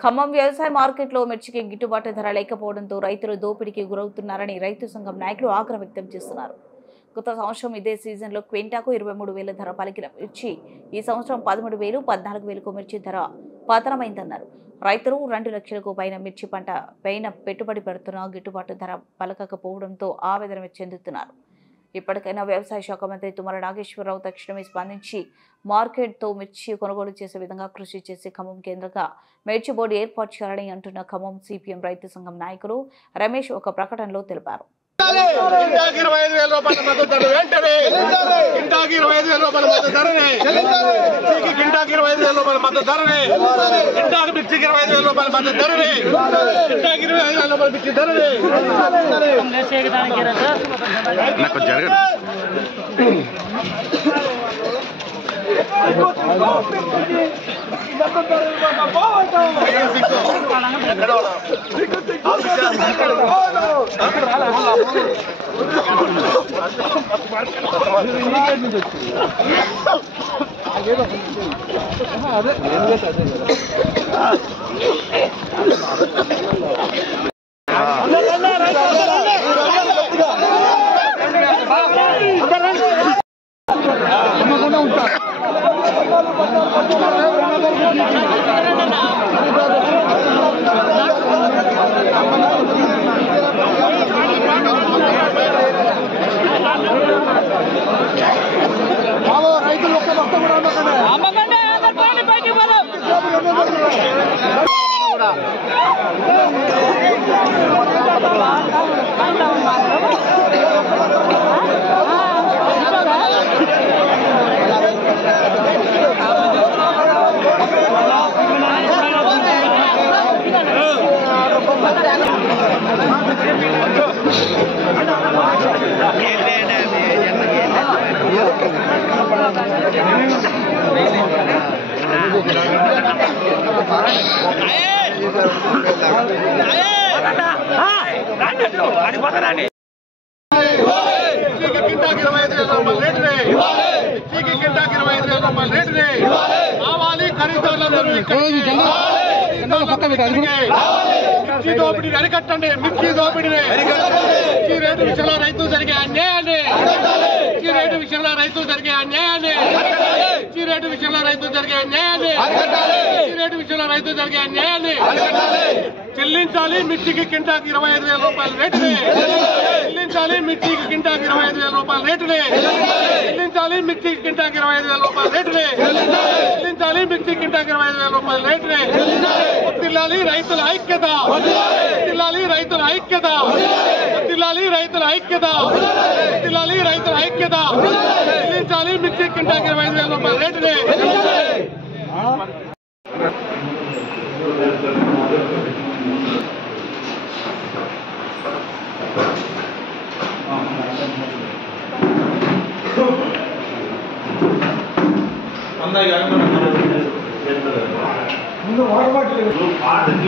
ఖమ్మం వ్యవసాయ మార్కెట్లో మిర్చికి గిట్టుబాటు ధర లేకపోవడంతో రైతులు దోపిడీకి గురవుతున్నారని రైతు సంఘం నాయకులు ఆగ్రహం వ్యక్తం చేస్తున్నారు. గత సంవత్సరం ఇదే సీజన్లో క్వింటాకు 23,000 ధర పలికిన మిర్చి ఈ సంవత్సరం 13,000, 14,000కు మిర్చి ధర పతనమైందన్నారు. రైతులు 2 లక్షలకు పైన మిర్చి పంట పైన పెట్టుబడి పెడుతున్నా గిట్టుబాటు ధర పలకకపోవడంతో ఆవేదన చెందుతున్నారు. ఇప్పటికైనా వ్యవసాయ శాఖ మంత్రి తుమ్మల నాగేశ్వరరావు తక్షణమే స్పందించి మార్కెట్తో మిర్చి కొనుగోలు చేసే విధంగా కృషి చేసి ఖమ్మం కేంద్రంగా మిర్చి బోర్డు ఏర్పాటు చేయాలని అంటున్న ఖమ్మం సిపిఎం రైతు సంఘం నాయకులు రమేష్ ఒక ప్రకటనలో తెలిపారు. మిర్చి దోపిడీ అరికట్టండి. మిర్చి దోపిడీ మిర్చి రేటు విషయంలో రైతులు జరిగే అన్యాయాన్ని మిర్చి రేటు విషయంలో రైతులు జరిగే అన్యాయాన్ని మిర్చి రేటు విషయంలో రైతులు జరిగే అన్యాయాన్ని మిర్చి రేటు విషయంలో రైతులు జరిగే అన్యాయాన్ని చెల్లించాలి. మిర్చికి కింటాకు 25,000 రూపాయల రేటుని చెల్లించాలి. మిర్చికి కింటాకు 25,000 రూపాయల రేటుని చెల్లించాలి. మిర్చికి కింటాకు 25,000 రూపాయల రేటుని చెల్లించాలి. మిర్చికి కింటాకు 25,000 రూపాయల రేటుని వర్ధిల్లాలి రైతుల ఐక్యత, వర్ధిల్లాలి రైతుల ఐక్యత, వర్ధిల్లాలి రైతుల ఐక్యత, వర్ధిల్లాలి రైతుల ఐక్యత. చెల్లించాలి. మిర్చికి కింటాకు 25,000 రూపాయల రేటుని ముందు వాటర్ బాటిల్